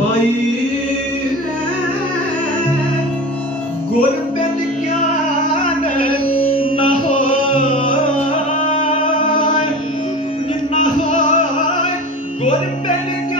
Go to bed again.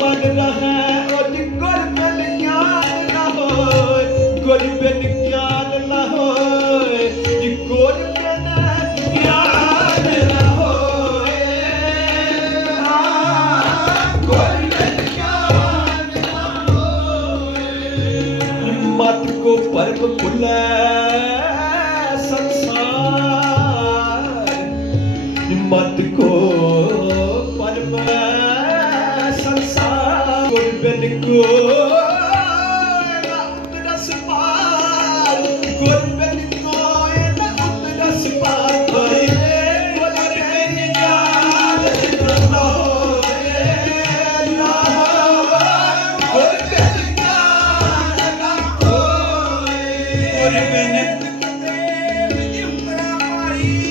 मत को मन में संसार गुरबिन को Thank you.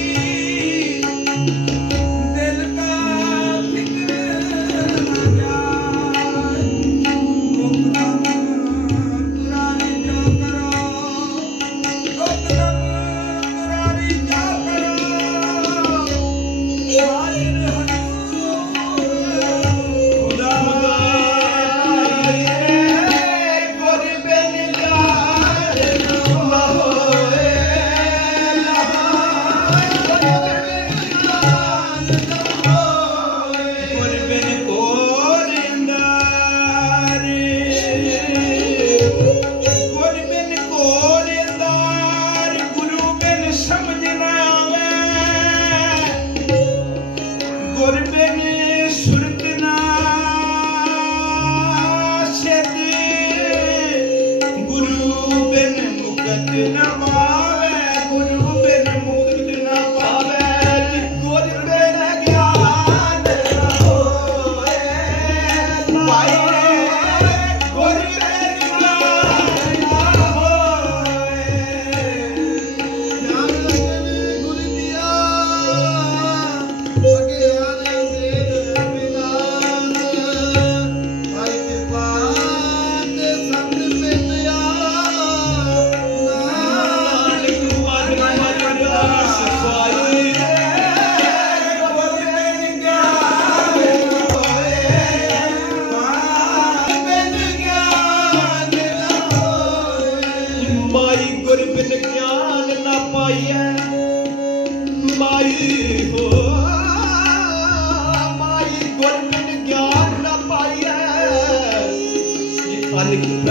ਕਮਾਵੇ ਗੁਰੂ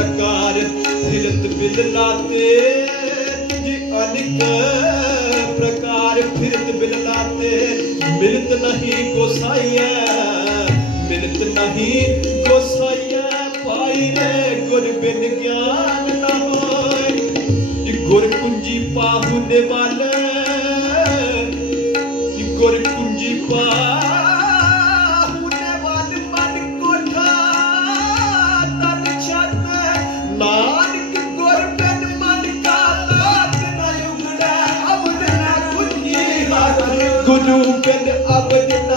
ਫਿਰਤ ਬਿਲ ਲਾਤੇ ਜੀ ਅਨਿਕ ਪ੍ਰਕਾਰ ਫਿਰਤ ਬਿਲ ਲਾਤੇ ਮਿਲਤ ਨਹੀਂ ਗੋਸਾਈਆ ਮਿਲਤ ਨਹੀਂ ਗੋਸਾਈਆ ਪਾਈ ਰੇ ਗੁਰ ਬਿਨ ਗਿਆਨ ਨਾ ਹੋਏ। ਗੁਰ ਕੁੰਜੀ ਪਾਹੂ ਨੇ Alu bende abadi